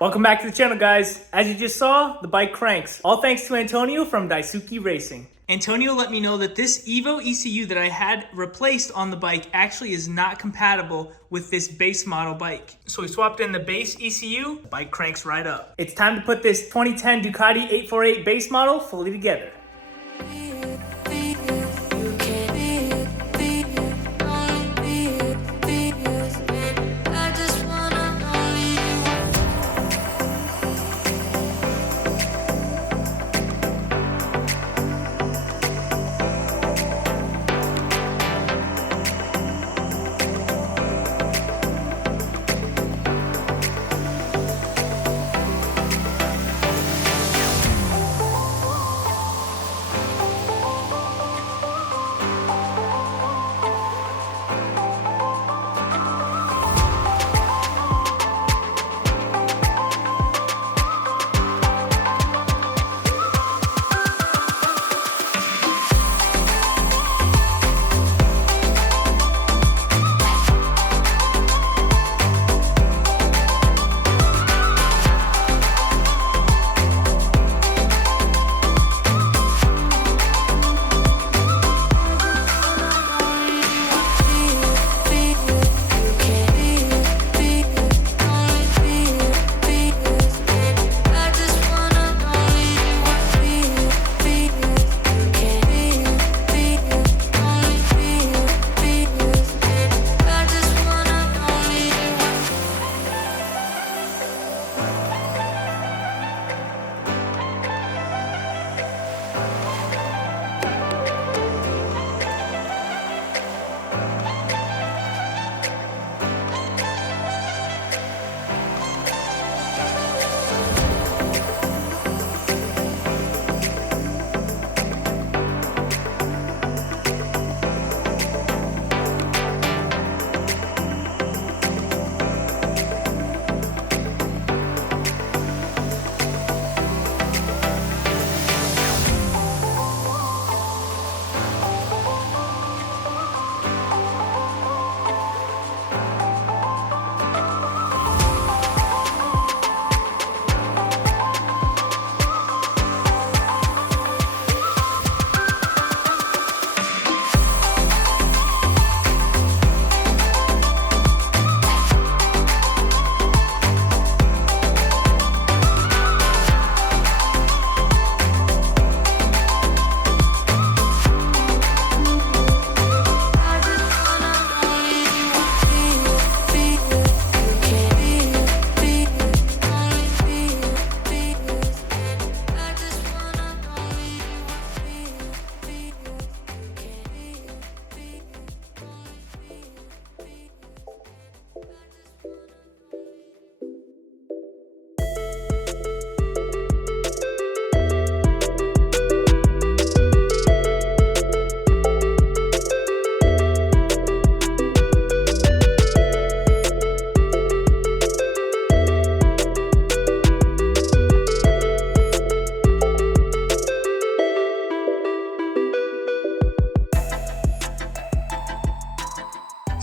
Welcome back to the channel, guys. As you just saw, the bike cranks. All thanks to Antonio from Daisuke Racing. Antonio let me know that this Evo ECU that I had replaced on the bike actually is not compatible with this base model bike. So we swapped in the base ECU, the bike cranks right up. It's time to put this 2010 Ducati 848 base model fully together.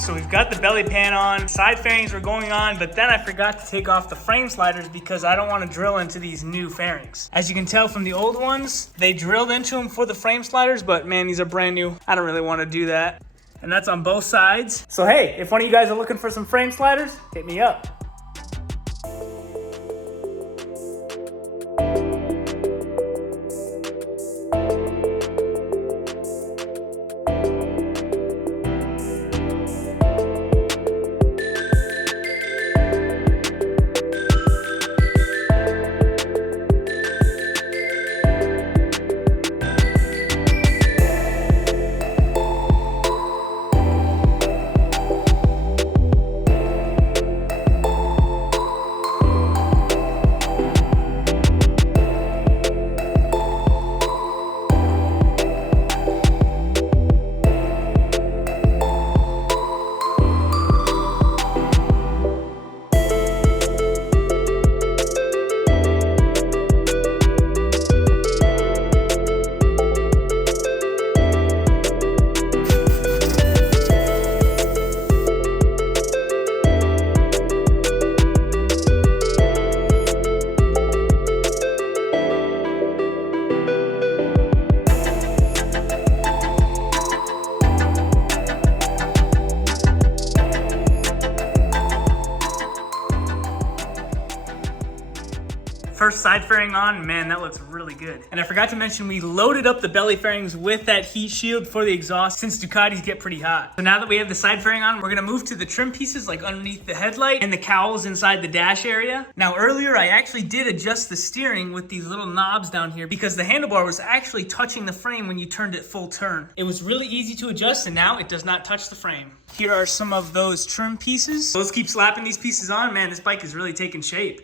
So we've got the belly pan on, side fairings were going on, but then I forgot to take off the frame sliders because I don't want to drill into these new fairings. As you can tell from the old ones, they drilled into them for the frame sliders, but man, these are brand new. I don't really want to do that. And that's on both sides. So hey, if one of you guys are looking for some frame sliders, hit me up. First side fairing on, man, that looks really good. And I forgot to mention, we loaded up the belly fairings with that heat shield for the exhaust since Ducatis get pretty hot. So now that we have the side fairing on, we're gonna move to the trim pieces like underneath the headlight and the cowls inside the dash area. Now earlier, I actually did adjust the steering with these little knobs down here because the handlebar was actually touching the frame when you turned it full turn. It was really easy to adjust and now it does not touch the frame. Here are some of those trim pieces. So let's keep slapping these pieces on. Man, this bike is really taking shape.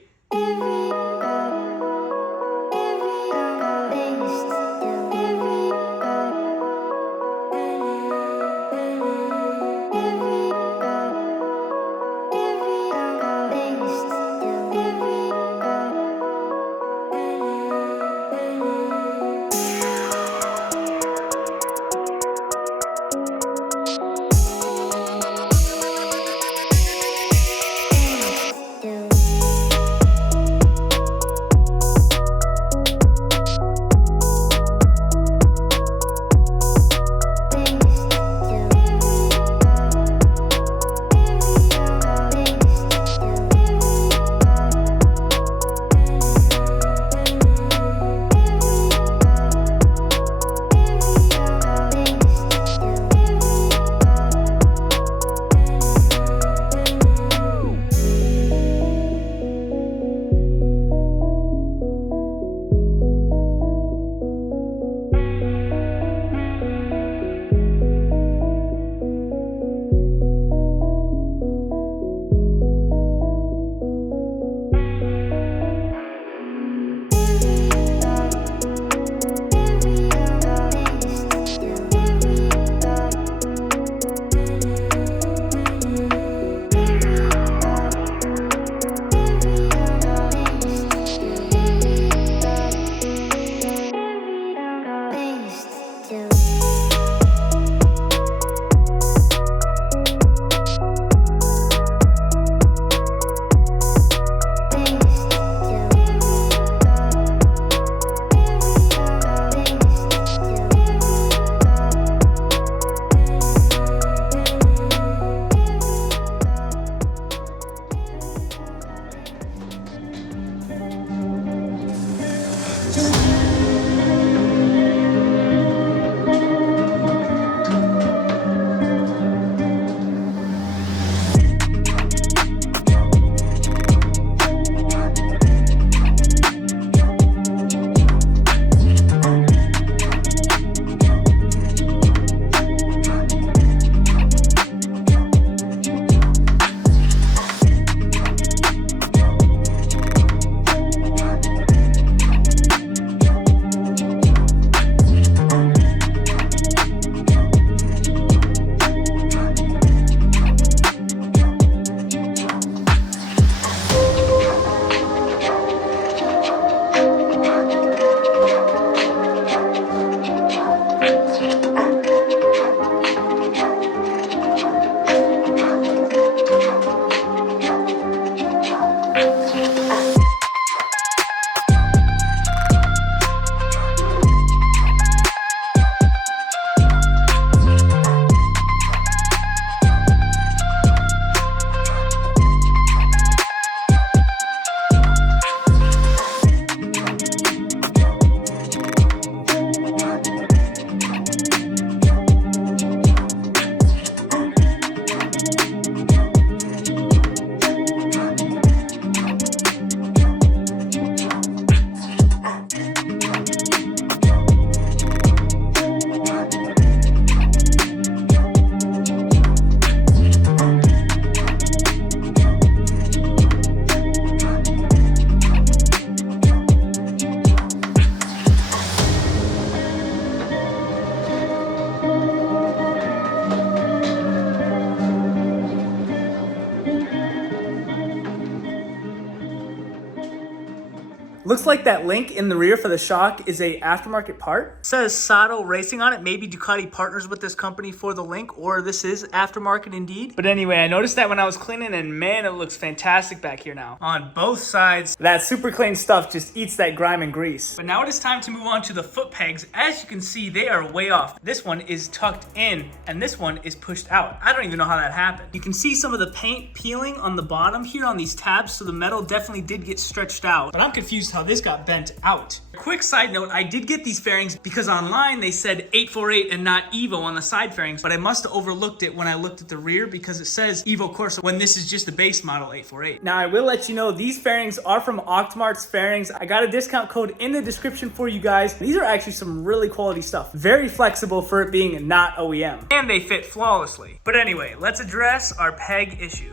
Looks like that link in the rear for the shock is a aftermarket part. It says Sato Racing on it. Maybe Ducati partners with this company for the link, or this is aftermarket indeed. But anyway, I noticed that when I was cleaning, and man, it looks fantastic back here now. On both sides, that super clean stuff just eats that grime and grease. But now it is time to move on to the foot pegs. As you can see, they are way off. This one is tucked in, and this one is pushed out. I don't even know how that happened. You can see some of the paint peeling on the bottom here on these tabs, so the metal definitely did get stretched out. But I'm confused how this got bent out. Quick side note, I did get these fairings because online they said 848 and not Evo on the side fairings, but I must have overlooked it when I looked at the rear because it says Evo Corsa when this is just the base model 848. Now I will let you know these fairings are from Octomart's Fairings. I got a discount code in the description for you guys. These are actually some really quality stuff. Very flexible for it being not OEM. And they fit flawlessly. But anyway, let's address our peg issue.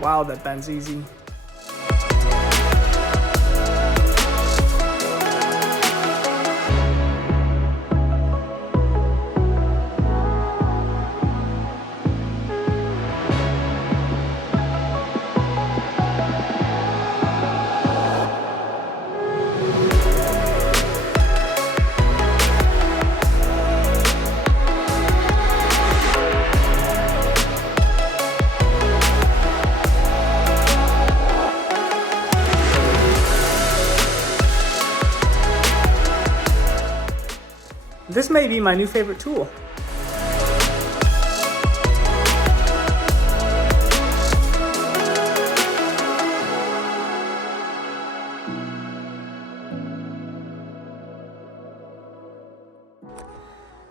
Wow, that bends easy. This may be my new favorite tool.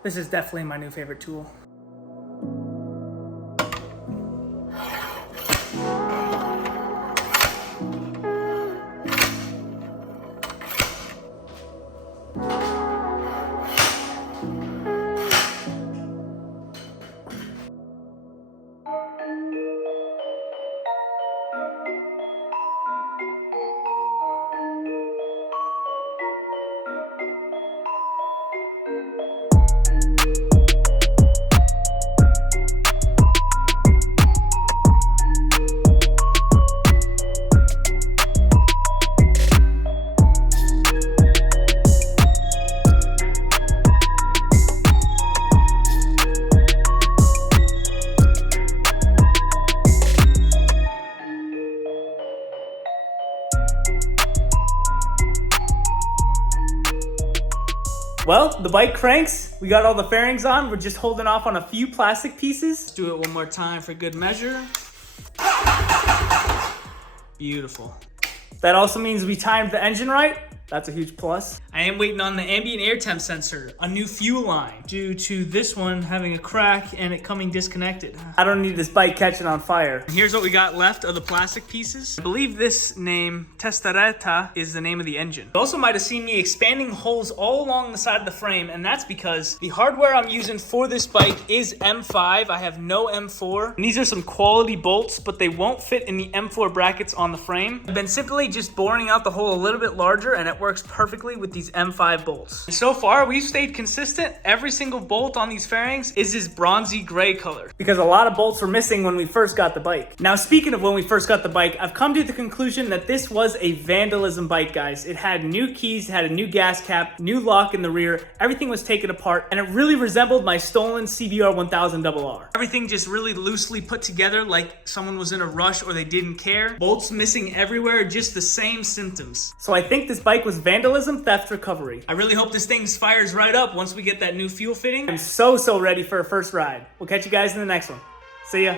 This is definitely my new favorite tool. Well, the bike cranks. We got all the fairings on. We're just holding off on a few plastic pieces. Let's do it one more time for good measure. Beautiful. That also means we timed the engine right. That's a huge plus. I am waiting on the ambient air temp sensor, a new fuel line, due to this one having a crack and it coming disconnected. I don't need this bike catching on fire. And here's what we got left of the plastic pieces. I believe this name, tappezzeriaitalia, is the name of the engine. You also might have seen me expanding holes all along the side of the frame, and that's because the hardware I'm using for this bike is M5. I have no M4. And these are some quality bolts, but they won't fit in the M4 brackets on the frame. I've been simply just boring out the hole a little bit larger, and it works perfectly with these M5 bolts. And so far, we've stayed consistent. Every single bolt on these fairings is this bronzy gray color, because a lot of bolts were missing when we first got the bike. Now, speaking of when we first got the bike, I've come to the conclusion that this was a Vandalism bike, guys. It had new keys, it had a new gas cap, new lock in the rear. Everything was taken apart, and it really resembled my stolen CBR 1000RR. Everything just really loosely put together, like someone was in a rush or they didn't care. Bolts missing everywhere, just the same symptoms. So I think this bike was vandalism, theft, recovery. I really hope this thing fires right up once we get that new fuel fitting. I'm so ready for a first ride. We'll catch you guys in the next one. See ya.